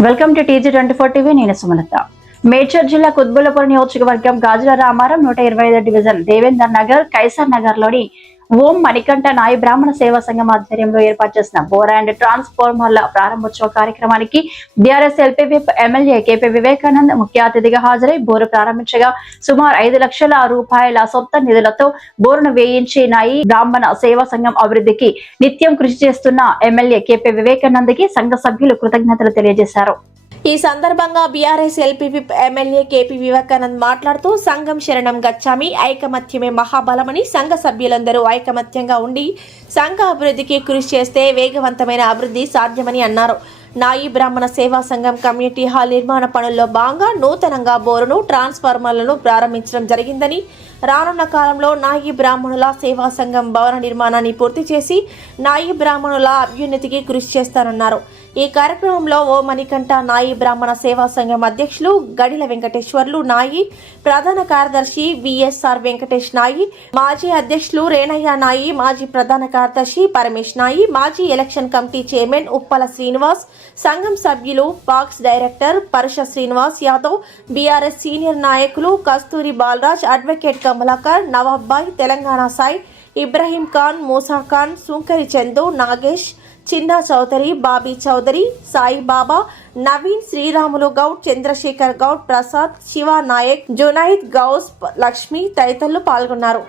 Welcome to TG24 TV. నేను సుమలత. మేడ్చల్ జిల్లా కుత్బుల్లాపూర్ నియోజకవర్గం గాజుల రామారం 125 డివిజన్ దేవేందర్ నగర్ కైసర్ నగర్ లోని ఓం మణికంఠ నాయ బ్రాహ్మణ సేవా సంఘం ఆధ్వర్యంలో ఏర్పాటు చేసిన బోర్ అండ్ ట్రాన్స్ఫార్మర్ల ప్రారంభోత్సవ కార్యక్రమానికి BRS LP MLA KP Vivekanand ముఖ్య అతిథిగా హాజరై బోరు ప్రారంభించగా సుమారు 5 లక్షల రూపాయల సొంత నిధులతో బోరును వేయించి నాయి బ్రాహ్మణ సేవా సంఘం అభివృద్ధికి నిత్యం కృషి చేస్తున్న ఎమ్మెల్యే KP వివేకానంద్ కి సంఘ సభ్యులు కృతజ్ఞతలు తెలియజేశారు. ఈ సందర్భంగా BRS LP MLA KP Vivekanand మాట్లాడుతూ సంఘం శరణం గచ్చామి, ఐకమత్యమే మహాబలమని, సంఘ సభ్యులందరూ ఐకమత్యంగా ఉండి సంఘ అభివృద్ధికి కృషి చేస్తే వేగవంతమైన అభివృద్ధి సాధ్యమని అన్నారు. నాయి బ్రాహ్మణ సేవా సంఘం కమ్యూనిటీ హాల్ నిర్మాణ పనుల్లో భాగంగా నూతనంగా బోరును ట్రాన్స్ఫార్మర్లను ప్రారంభించడం జరిగిందని, రానున్న కాలంలో నాయి బ్రాహ్మణుల సేవా సంఘం భవన నిర్మాణాన్ని పూర్తి చేసి నాయి బ్రాహ్మణుల అభ్యున్నతికి కృషి చేస్తారన్నారు. ఈ కార్యక్రమంలో ఓ మణికంఠ నాయి బ్రాహ్మణ సేవా సంఘం అధ్యక్షులు గడిల వెంకటేశ్వర్లు నాయి, ప్రధాన కార్యదర్శి VSR వెంకటేష్ నాయి, మాజీ అధ్యక్షులు రేణయ్య నాయి, మాజీ ప్రధాన కార్యదర్శి పరమేష్ నాయి, మాజీ election committee chairman Uppala Srinivas, సంఘం సభ్యులు పాక్స్ డైరెక్టర్ పరుష శ్రీనివాస్ యాదవ్, బీఆర్ఎస్ సీనియర్ నాయకులు కస్తూరి బాలరాజ్, అడ్వకేట్ కమలాకర్, నవాబ్బాయ్, తెలంగాణ సాయి, ఇబ్రహీం ఖాన్, మూసా ఖాన్, సుంకరి చందు, నాగేష్, చిన్నా చౌదరి, బాబీ చౌదరి, సాయిబాబా, నవీన్, శ్రీరాములు గౌడ్, చంద్రశేఖర్ గౌడ్, ప్రసాద్, శివ నాయక్, జునైద్, గౌస్, లక్ష్మి తదితరులు పాల్గొన్నారు.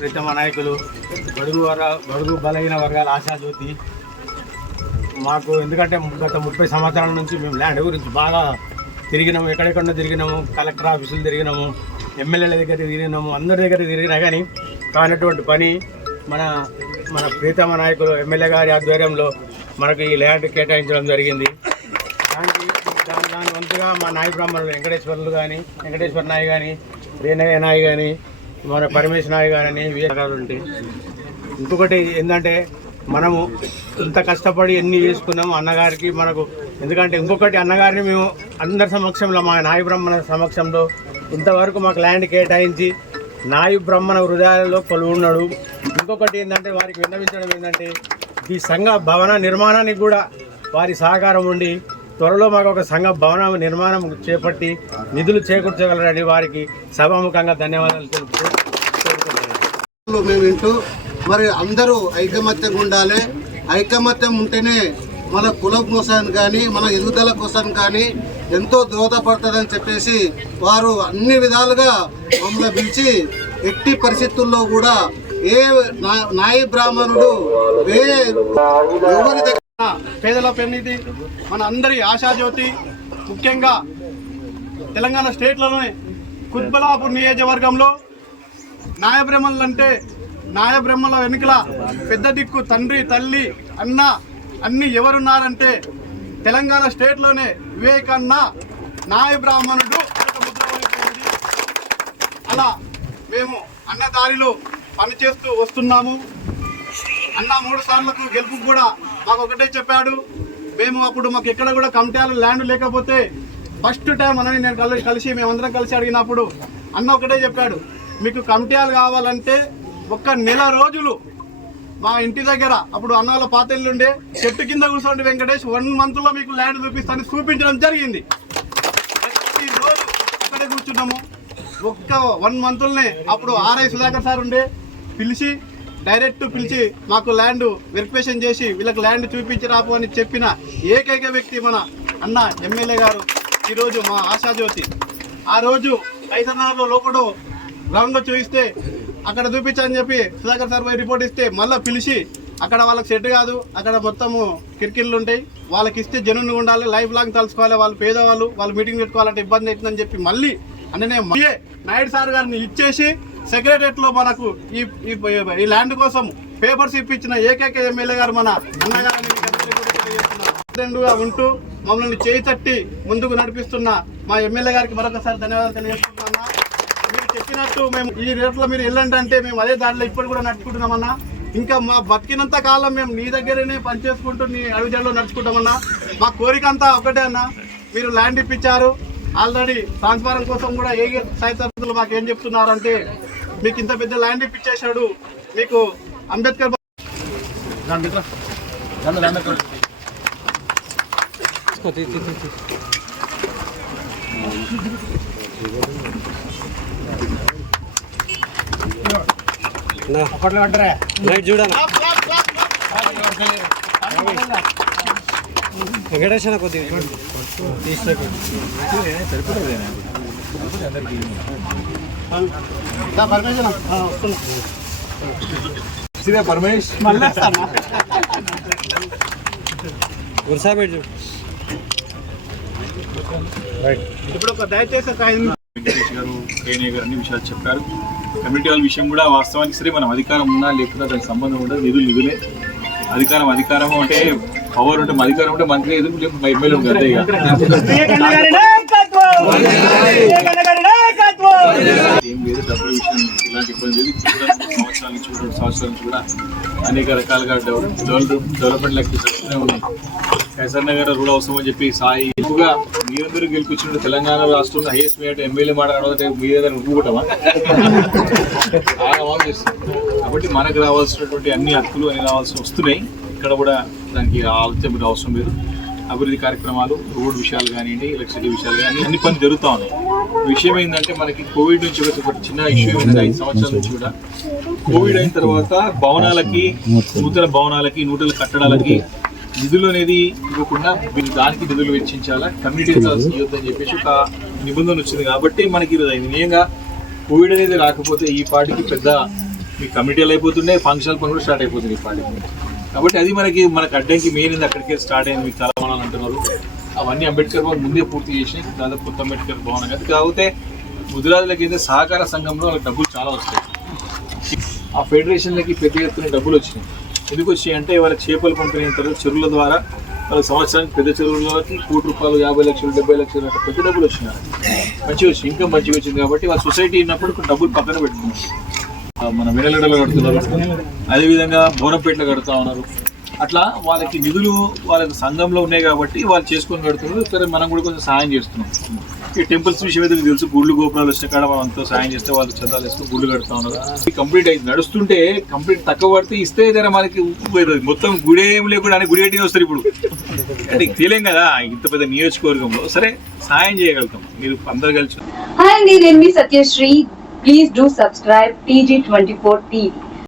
ప్రీతమ నాయకులు, బడుగు బలహీన వర్గాల ఆశాజ్యోతి మాకు, ఎందుకంటే గత 30 సంవత్సరాల నుంచి మేము ల్యాండ్ గురించి బాగా తిరిగినాము, ఎక్కడెక్కడో తిరిగినాము, కలెక్టర్ ఆఫీసులు తిరిగినాము, ఎమ్మెల్యేల దగ్గర తిరిగినాము, అందరి దగ్గర తిరిగినా కానీ కానటువంటి పని మన ప్రీతమ నాయకులు ఎమ్మెల్యే గారి ఆధ్వర్యంలో మనకు ఈ ల్యాండ్ కేటాయించడం జరిగింది. దాని వంతుగా మా నాయ బ్రాహ్మణులు వెంకటేశ్వర నాయ కానీ, రేణయ్య నాయ కానీ, మన పరమేశ్ నాయ గారని వీఆర్ ఉంటే, ఇంకొకటి ఏంటంటే మనము ఇంత కష్టపడి ఎన్ని చేసుకున్నాము అన్నగారికి మనకు, ఎందుకంటే ఇంకొకటి అన్నగారిని మేము అందరి సమక్షంలో మా నాయ బ్రాహ్మణ సమక్షంలో ఇంతవరకు మాకు ల్యాండ్ కేటాయించి నాయ బ్రాహ్మణ హృదయాలలో కొలువున్నాడు. ఇంకొకటి ఏంటంటే వారికి విన్నవించడం ఏంటంటే ఈ సంఘ భవన నిర్మాణానికి కూడా వారి సహకారం ఉండి త్వరలో మాకు ఒక సంఘ భవన నిర్మాణం చేపట్టి నిధులు చేకూర్చగలరని వారికి సభాముఖంగా ధన్యవాదాలు తెలుపుతూ మేము వింటూ మరి అందరూ ఐకమత్యంగా ఉండాలి. ఐకమత్యం ఉంటేనే మన కులం కోసం కానీ మన ఎదుగుదల కోసం కానీ ఎంతో దోహదపడుతుందని చెప్పేసి వారు అన్ని విధాలుగా మమ్మల్ని పిలిచి ఎట్టి పరిస్థితుల్లో కూడా ఏ నాయ బ్రాహ్మణుడు ఎవరి దగ్గర పేదల పెన్నిధి మన అందరి ఆశాజ్యోతి, ముఖ్యంగా తెలంగాణ స్టేట్లోనే కుత్బుల్లాపూర్ నియోజకవర్గంలో నాయబ్రహ్మలు అంటే నాయబ్రహ్మల వెనుకల పెద్ద దిక్కు తండ్రి తల్లి అన్న అన్ని ఎవరున్నారంటే తెలంగాణ స్టేట్లోనే వివేకన్న నాయ బ్రాహ్మణుడు అలా మేము అన్న దారిలో పనిచేస్తూ వస్తున్నాము. అన్న 3 సార్లకు గెలుపు కూడా మాకు ఒకటే చెప్పాడు. మేము అప్పుడు మాకు ఎక్కడ కూడా కమిటీలు ల్యాండ్ లేకపోతే ఫస్ట్ టైం అన్నని నేను కలిసి మేమందరం కలిసి అడిగినప్పుడు అన్న ఒకటే చెప్పాడు, మీకు కమిటీలు కావాలంటే 1 నెల రోజులు మా ఇంటి దగ్గర, అప్పుడు అన్న వాళ్ళ పాత ఇల్లు ఉండే, చెట్టు కింద కూర్చోండి వెంకటేష్ 1 మంత్లో మీకు ల్యాండ్ చూపించడం జరిగింది. ప్రతిరోజు అక్కడే కూర్చున్నాము. 1 మంత్లోనే అప్పుడు RI సుధాకర్ సార్ ఉండే, డైరెక్ట్ పిలిచి మాకు ల్యాండ్ వెరిఫికేషన్ చేసి వీళ్ళకి ల్యాండ్ చూపించి రాపు అని చెప్పిన ఏకైక వ్యక్తి మన అన్న ఎమ్మెల్యే గారు ఈరోజు మా ఆశాజ్యోతి. ఆ రోజు కైసర్నగర్లో లోపల గ్రౌండ్లో చూపిస్తే అక్కడ చూపించని చెప్పి సుధాకర్ సార్ పోయి రిపోర్ట్ ఇస్తే మళ్ళీ పిలిచి అక్కడ వాళ్ళకి సెట్ కాదు, అక్కడ మొత్తము కిరికిళ్ళు ఉంటాయి, వాళ్ళకి ఇస్తే జనుని ఉండాలి, లైఫ్ లాంగ్ తలుసుకోవాలి, వాళ్ళు పేదవాళ్ళు, వాళ్ళు మీటింగ్ పెట్టుకోవాలంటే ఇబ్బంది అవుతుందని చెప్పి మళ్ళీ అన్ననే నాయుడు సార్ గారిని ఇచ్చేసి సెక్రటరియట్లో మనకు ఈ ల్యాండ్ కోసం పేపర్స్ ఇప్పించిన ఏకైక ఎమ్మెల్యే గారు మన అన్నగారిని ఉంటూ మమ్మల్ని చేయి తట్టి ముందుకు నడిపిస్తున్న మా ఎమ్మెల్యే గారికి మరొకసారి ధన్యవాదాలు తెలియజేస్తున్నామన్నా. మీరు చెప్పినట్టు మేము ఈ రేట్లో మీరు వెళ్ళండి అంటే మేము అదే దారిలో ఇప్పుడు కూడా నడుచుకుంటున్నామన్నా. ఇంకా మా బతికినంత కాలం మేము నీ దగ్గరనే పనిచేసుకుంటూ నీ అడుగుజాడలో నడుచుకుంటామన్నా. మా కోరిక అంతా ఒకటే అన్న, మీరు ల్యాండ్ ఇప్పించారు, ఆల్రెడీ ట్రాన్స్ఫారం కోసం కూడా ఏ సాయితరులు మాకు ఏం చెప్తున్నారంటే మీకు ఇంత పెద్ద ల్యాండ్ ఇప్పించేశాడు, మీకు అంబేద్కర్ వెంకటేశ్వర కొద్దిగా పరమేష్ గురుసాబెట్ ఇప్పుడు ఒక దయచేసి ఒక 5 వెంకటేష్ గారు కేనే గారు అన్ని విషయాలు చెప్పారు. కమ్యూనిటీ వాళ్ళ విషయం కూడా వాస్తవానికి సరే మనం అధికారం ఉన్నా లేకుండా దానికి సంబంధం ఉండదు. నిధులే అధికారం అంటే పవర్ ఉంటే అధికారం ఉంటే మంత్రి ఎదురు ఎమ్మెల్యే ఉంటుంది. ఏం లేదు, డబ్బుల విషయం ఇలాంటి ఇబ్బంది లేదు. సంవత్సరాల నుంచి 2 సంవత్సరాల నుంచి కూడా అనేక రకాలుగా డెవలప్మెంట్ లెక్క ఉన్నాయి. కైసర్ నగర్ రోడ్ అవసరం అని చెప్పి సాయి ఎక్కువగా మీరందరూ గెలిపించిన తెలంగాణ రాష్ట్రంలో హైయెస్ట్ మేట్ ఎమ్మెల్యే మాట్లాడడం మీరేదైనా ఒప్పుకుంటామా? కాబట్టి మనకు రావాల్సినటువంటి అన్ని హక్కులు అని రావాల్సి వస్తున్నాయి. ఇక్కడ కూడా దానికి ఆలోచన అవసరం లేదు. అభివృద్ధి కార్యక్రమాలు, రోడ్ విషయాలు కానివ్వండి, ఎలక్ట్రిసిటీ విషయాలు కానీ అన్ని పనులు జరుగుతూ ఉన్నాయి. విషయం ఏంటంటే మనకి కోవిడ్ నుంచి ఒక చిన్న ఇష్యూ ఏంటంటే 5 సంవత్సరాల నుంచి కూడా కోవిడ్ అయిన తర్వాత భవనాలకి, నూతన భవనాలకి, నూతన కట్టడాలకి నిధులు అనేది ఇవ్వకుండా దానికి నిధులు వెచ్చించాలా, కమ్యూనిటీ ఇవ్వద్దని చెప్పేసి ఒక నిబంధన వచ్చింది. కాబట్టి మనకి నిజంగా కోవిడ్ అనేది రాకపోతే ఈ పార్టీకి పెద్ద మీ కమ్యూనిటీలు అయిపోతుండే, ఫంక్షన్ పనులు స్టార్ట్ అయిపోతుంది ఈ పార్టీకి. కాబట్టి అది మనకు అడ్డంకి మెయిన్ అక్కడికే స్టార్ట్ అయింది. మీకు తలమానాలు అంటున్నారు, అవన్నీ అంబేద్కర్ భవన్ ముందే పూర్తి చేసి దాదాపు కొత్త అంబేద్కర్ భవన్ కదా. కాకపోతే ముదిరాజులకి అయితే సహకార సంఘంలో వాళ్ళకి డబ్బులు చాలా వస్తాయి. ఆ ఫెడరేషన్లకి పెద్ద ఎత్తున డబ్బులు వచ్చినాయి. ఎందుకు వచ్చాయి అంటే వాళ్ళ చేపలు పంపిణీ తర్వాత చెరువుల ద్వారా వాళ్ళ సంవత్సరానికి పెద్ద చెరువులకి ₹1,00,00,000, 50 లక్షలు, 70 లక్షలు అట్లా పెద్ద డబ్బులు వచ్చినారు. మంచిగా వచ్చింది, ఇంకా మంచిగా వచ్చింది. కాబట్టి వాళ్ళ సొసైటీ ఉన్నప్పుడు డబ్బులు పక్కన పెట్టుకున్నారు. మన వెనలగడలో కడుతున్నారు, అదేవిధంగా బోనపేటలో కడుతూ ఉన్నారు. అట్లా వాళ్ళకి నిధులు వాళ్ళకి సంఘంలో ఉన్నాయి కాబట్టి వాళ్ళు చేసుకొని కడుతున్నారు. సరే మనం కూడా కొంచెం సాయం చేస్తున్నాం. ఈ టెంపుల్స్ విషయం అయితే తెలుసు, గుళ్ళు గోపురాలు వచ్చిన కాడ మనం అంతా సాయం చేస్తే వాళ్ళు చందాలు వేసుకొని గుళ్ళు కడుతూ ఉన్నారు. కంప్లీట్ అయింది, నడుస్తుంటే కంప్లీట్ తక్కువ పడితే ఇస్తే జర మనకి మొత్తం గుడి ఏం లేకుండా అని గుడి కట్టిన వస్తారు. ఇప్పుడు అంటే తెలియం కదా ఇంత పెద్ద నియోజకవర్గంలో, సరే సాయం చేయగలుగుతాం. మీరు అందరు కలిసి. హాయ్ అండి, నేను మీ Satyasri. Please do subscribe TG24 TV.